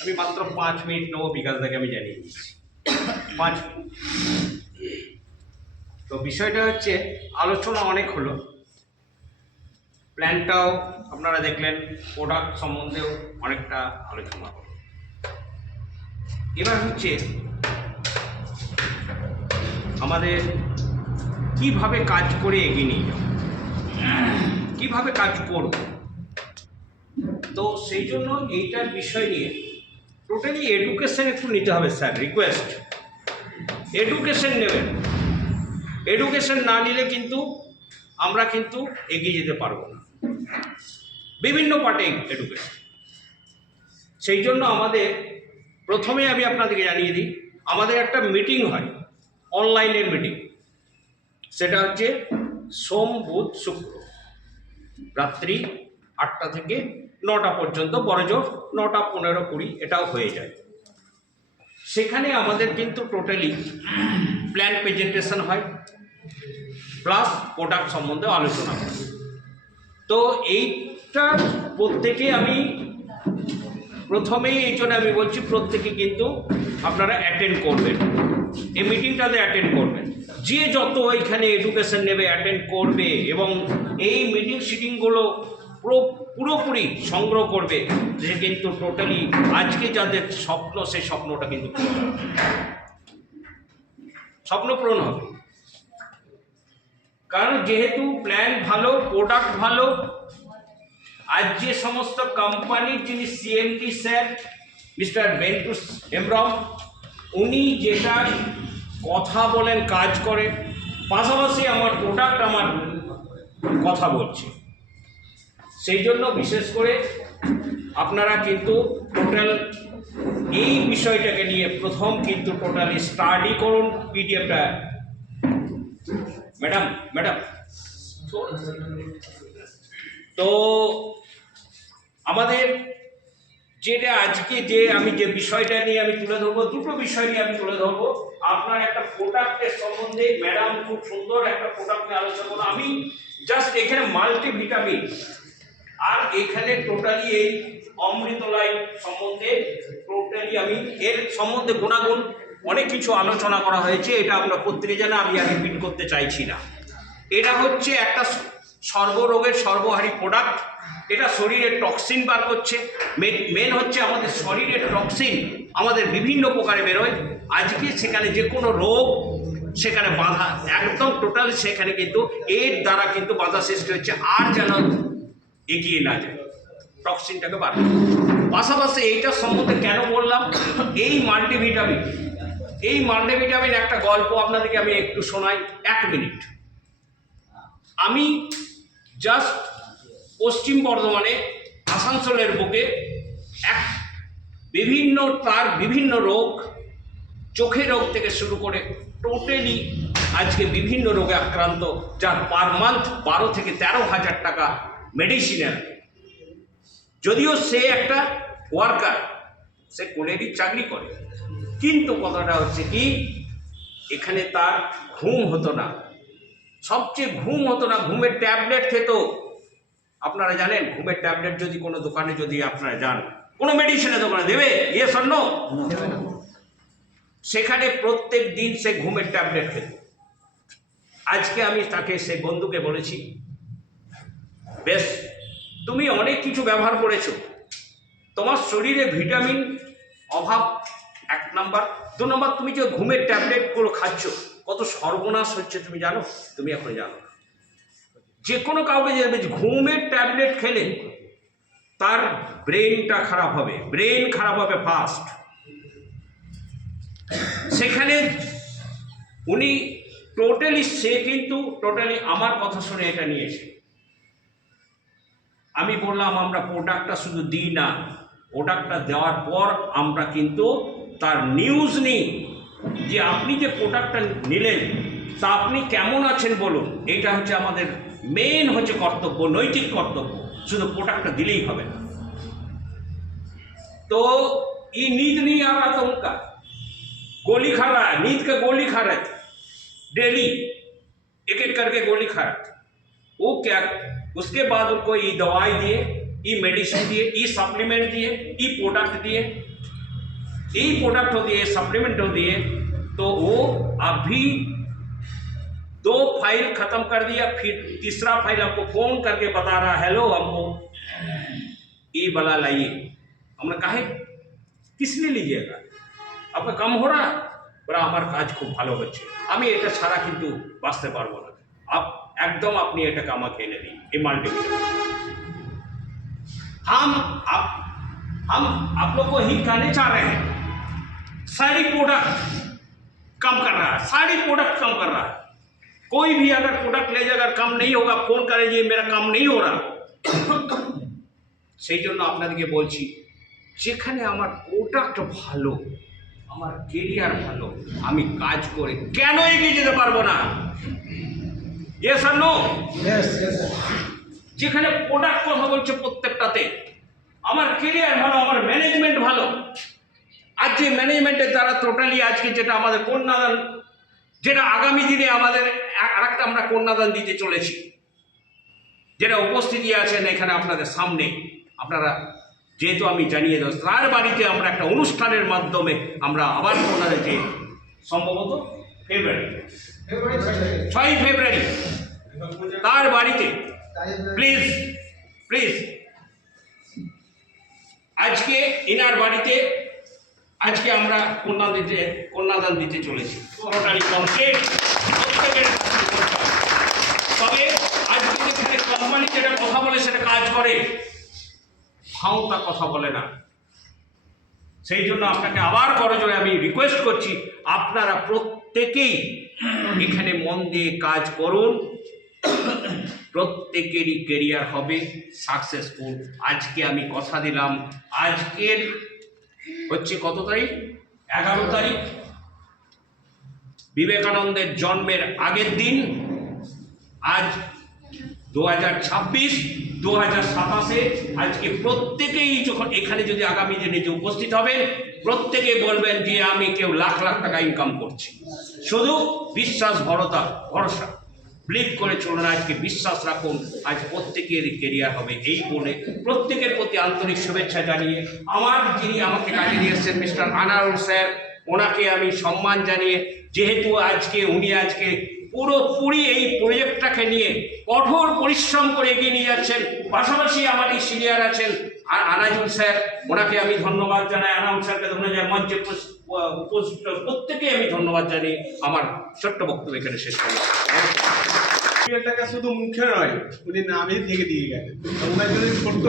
আমি মাত্র 5 মিনিট নেবো, বিকাশ দাকে আমি জানিয়ে দিচ্ছি 5 মিনিট। তো বিষয়টা হচ্ছে আলোচনা অনেক হলো, প্ল্যানটাও আপনারা দেখলেন, প্রোডাক্ট সম্বন্ধেও অনেকটা আলোচনা হলো। এবার হচ্ছে আমাদের কিভাবে কাজ করে এগিয়ে নিয়ে যাব, কিভাবে কাজ করব। তো সেই জন্য এইটার বিষয় নিয়ে টোটালি এডুকেশন একটু নিতে হবে স্যার, রিকোয়েস্ট। এডুকেশন নেবেন, এডুকেশন না নিলে কিন্তু আমরা কিন্তু এগিয়ে যেতে পারবো না, বিভিন্ন পার্টে এডুকেশন। সেই জন্য আমাদের প্রথমে আমি আপনাদেরকে জানিয়ে দিই, আমাদের একটা মিটিং হয়, অনলাইনের মিটিং। সেটা হচ্ছে সোম, বুধ, শুক্র, রাত্রি 8টা থেকে 9টা পর্যন্ত, বড়জোর 9টা 15, 20 এটাও হয়ে যায়। সেখানে আমাদের কিন্তু টোটালি প্ল্যান প্রেজেন্টেশন হয়, প্লাস প্রোডাক্ট সম্বন্ধে আলোচনা হয়। তো এইটা প্রত্যেকে আমি প্রথমেই এই জন্য আমি বলছি, প্রত্যেকে কিন্তু আপনারা অ্যাটেন্ড করবেন, এই মিটিংটাতে অ্যাটেন্ড করবেন। যে যত এখানে এডুকেশন নেবে অ্যাটেন্ড করবে এবং এই মিটিং সিটিংগুলো পুরোপুরি সংগ্রহ করবে, যে কিন্তু টোটালি আজকে যাদের স্বপ্ন, সেই স্বপ্নটা কিন্তু স্বপ্ন পূরণ হবে। কারণ যেহেতু প্ল্যান ভালো, প্রোডাক্ট ভালো, আজ যে সমস্ত কোম্পানির যিনি CMD sir mister Bentu Hembrom, উনি যেটা কথা বলেন কাজ করেন, পাশাপাশি আমার প্রোডাক্ট আমার কথা বলছে। সেই জন্য বিশেষ করে আপনারা কিন্তু টোটাল এই বিষয়টাকে নিয়ে প্রথম কিন্তু টোটালি স্টাডি করুন। পিডিএফটা ম্যাডাম তো আমাদের যেটা আজকে আমি যে বিষয়টা নিয়ে আমি তুলে ধরবো, দুটো বিষয় নিয়ে আমি তুলে ধরবো। আপনার একটা প্রোডাক্টের সম্বন্ধে ম্যাডাম খুব সুন্দর একটা প্রোডাক্ট নিয়ে আলোচনা করলো। আমি জাস্ট এখানে মাল্টিভিটামিন আর এখানে টোটালি এই অমৃতলাই সম্বন্ধে টোটালি আমি এর সম্বন্ধে গুণাগুণ অনেক কিছু আলোচনা করা হয়েছে। এটা আপনার প্রত্যেকে জানা, আমি আর রিপিট করতে চাইছি না। এটা হচ্ছে একটা সর্বরোগের সর্বহারী প্রোডাক্ট। এটা শরীরের টক্সিন বার করছে। মেন হচ্ছে আমাদের শরীরের টক্সিন আমাদের বিভিন্ন প্রকারে বেরোয়। আজকে সেখানে যে কোনো রোগ সেখানে বাধা একদম টোটাল, সেখানে কিন্তু এর দ্বারা কিন্তু বাধা সৃষ্টি হচ্ছে, আর যেন এগিয়ে না যায়, টক্সিনটাকে বার। পাশাপাশি এইটার সম্বন্ধে কেন বললাম, এই মাল্টিভিটামিন একটা গল্প আপনাদেরকে আমি একটু শোনাই, 1 মিনিট। আমি জাস্ট পশ্চিম বর্ধমানে আসানসোলের বুকে বিভিন্ন রোগ, চোখের রোগ থেকে শুরু করে টোটালি আজকে বিভিন্ন রোগে আক্রান্ত, যার পার মান্থ 12 থেকে 13,000 টাকা মেডিসিনের। যদিও সে একটা ওয়ার্কার, সে কোলেরই চাকরি করে, কিন্তু কথাটা হচ্ছে কি, এখানে তার ঘুম হতো না, সবচেয়ে ঘুম হতো না, ঘুমের ট্যাবলেট খেত। আপনারা জানেন ঘুমের ট্যাবলেট যদি কোনো দোকানে যদি আপনারা যান, কোনো মেডিসিনের দোকানে দেবে ইয়েস অর নো? সেখানে প্রত্যেক দিন সে ঘুমের ট্যাবলেট খেত। আজকে আমি তাকে, সে বন্ধুকে বলেছি, বেশ তুমি অনেক কিছু ব্যবহার করেছো, তোমার শরীরে ভিটামিন অভাব 1 নাম্বার, 2 নাম্বার তুমি যে ঘুমের ট্যাবলেটগুলো খাচ্ছ কত সর্বনাশ হচ্ছে তুমি জানো? তুমি এখন জানো না। যে কোনো কাউকে যে ঘুমের ট্যাবলেট খেলে তার ব্রেনটা খারাপ হবে, ব্রেন খারাপ হবে ফাস্ট। সেখানে উনি সে কিন্তু টোটালি আমার কথা শুনে এটা নিয়েছে। আমি বললাম আমরা প্রোডাক্টটা শুধু দিই না, প্রোডাক্টটা দেওয়ার পর আমরা কিন্তু তার নিউজ নিই, যে আপনি যে প্রোডাক্টটা নিলেন তা আপনি কেমন আছেন বলুন। এইটা হচ্ছে আমাদের মেন হচ্ছে কর্তব্য, নৈতিক কর্তব্য। শুধু প্রোডাক্টটা দিলেই হবে না। तो ये नींद नहीं आ रहा था उनका, गोली खा रहा है, नींद का गोली खा रहे थे, डेली एक एक करके गोली खा रहे थे वो। क्या उसके बाद उनको ये दवाई दिए, ये मेडिसिन दिए, ये सप्लीमेंट दिए, ये प्रोडक्ट दिए, यही प्रोडक्ट होती है, सप्लीमेंट होती है, तो वो अभी 2 फाइल खत्म कर दिया, फिर तीसरा फाइल आपको फोन करके बता रहा हेलो हमको ये वाला लाइए। हमने कहा किसने लीजिएगा, आपका कम हो रहा বড়া আমার কাজ খুব ভালো হচ্ছে, আমি এটা ছাড়া কিন্তু বাঁচতে পারবো না, एकदम আপনি এটাকে আমাকে এনে দিন এই মাল্টিভিটামিন। हम आप लोग को ही कहने चाह रहे हैं सारी प्रोडक्ट कम कर रहा है, सारी प्रोडक्ट कम कर रहा है। कोई भी अगर प्रोडक्ट ले जाए अगर कम नहीं होगा फोन करें मेरा काम नहीं हो रहा। সেই জন্য আপনাদেরকে বলছি যেখানে আমার প্রোডাক্ট ভালো, আমার কেরিয়ার ভালো, আমি কাজ করে কেন এগিয়ে যেতে পারবো না? ইয়েস আর নো? যেখানে প্রোডাক্ট কথা বলছে প্রত্যেকটাতে, আমার কেরিয়ার ভালো, আমার ম্যানেজমেন্ট ভালো। আজ যে ম্যানেজমেন্টের দ্বারা টোটালি আজকে যেটা আমাদের কন্যাদান, যেটা আগামী দিনে আমাদের আরেকটা আমরা কন্যাদান দিতে চলেছি, যেটা উপস্থিতি আছেন এখানে আপনাদের সামনে, আপনারা যেহেতু আমি জানিয়ে দেব তার বাড়িতে আমরা একটা অনুষ্ঠানের মাধ্যমে আমরা আবার কন্যাদান, যে সম্ভবত ফেব্রুয়ারি 6 ফেব্রুয়ারি তার বাড়িতে প্লিজ প্লিজ আজকে এনার বাড়িতে আজকে আমরা কন্যাদান দিতে চলেছি। টোটালি কমপ্লিট প্রত্যেকের। তবে আজকে যেখানে কোম্পানি যেটা কথা বলে সেটা কাজ করে, ফাউতা কথা বলে না। সেই জন্য আপনাকে আবার করজোড়ে আমি রিকোয়েস্ট করছি আপনারা প্রত্যেকেই এখানে মন দিয়ে কাজ করুন, প্রত্যেকেরই কেরিয়ার হবে সাকসেসফুল। আজকে আমি কথা দিলাম, আজকের হচ্ছে কত তারিখ? 11 তারিখ, বিবেকানন্দের জন্মের আগের দিন। আজ 2026, 2027-এ আজকে প্রত্যেকেই যখন এখানে যদি আগামী দিনে যে উপস্থিত হবেন প্রত্যেকে বলবেন যে আমি কেউ লাখ লাখ টাকা ইনকাম করছি। শুধু বিশ্বাস ভরসা বিলিভ করে চলুন, আজকে বিশ্বাস রাখুন, আজ প্রত্যেকের কেরিয়ার হবে। এই বলে প্রত্যেকের প্রতি আন্তরিক শুভেচ্ছা জানিয়ে আমার যিনি আমাকে কাজে দিয়েছেন মিস্টার আনারুল স্যার, ওনাকে আমি সম্মান জানিয়ে, যেহেতু উনি আজকে পুরোপুরি এই প্রজেক্টটাকে নিয়ে কঠোর পরিশ্রম করে এগিয়ে নিয়ে যাচ্ছেন। পাশাপাশি আমার এই সিনিয়র আছেন আনাজুল স্যার, ওনাকে আমি ধন্যবাদ জানাই। আনাউল স্যারকে ধন্যবাদ, মঞ্চে উপস্থিত প্রত্যেকে আমি ধন্যবাদ জানিয়ে আমার ছোট্ট বক্তব্য এখানে শেষ করলাম। টাকা শুধু মুখে নয়, উনি নামে থেকে দিয়ে গেলেন। আমরা যদি ছোট্ট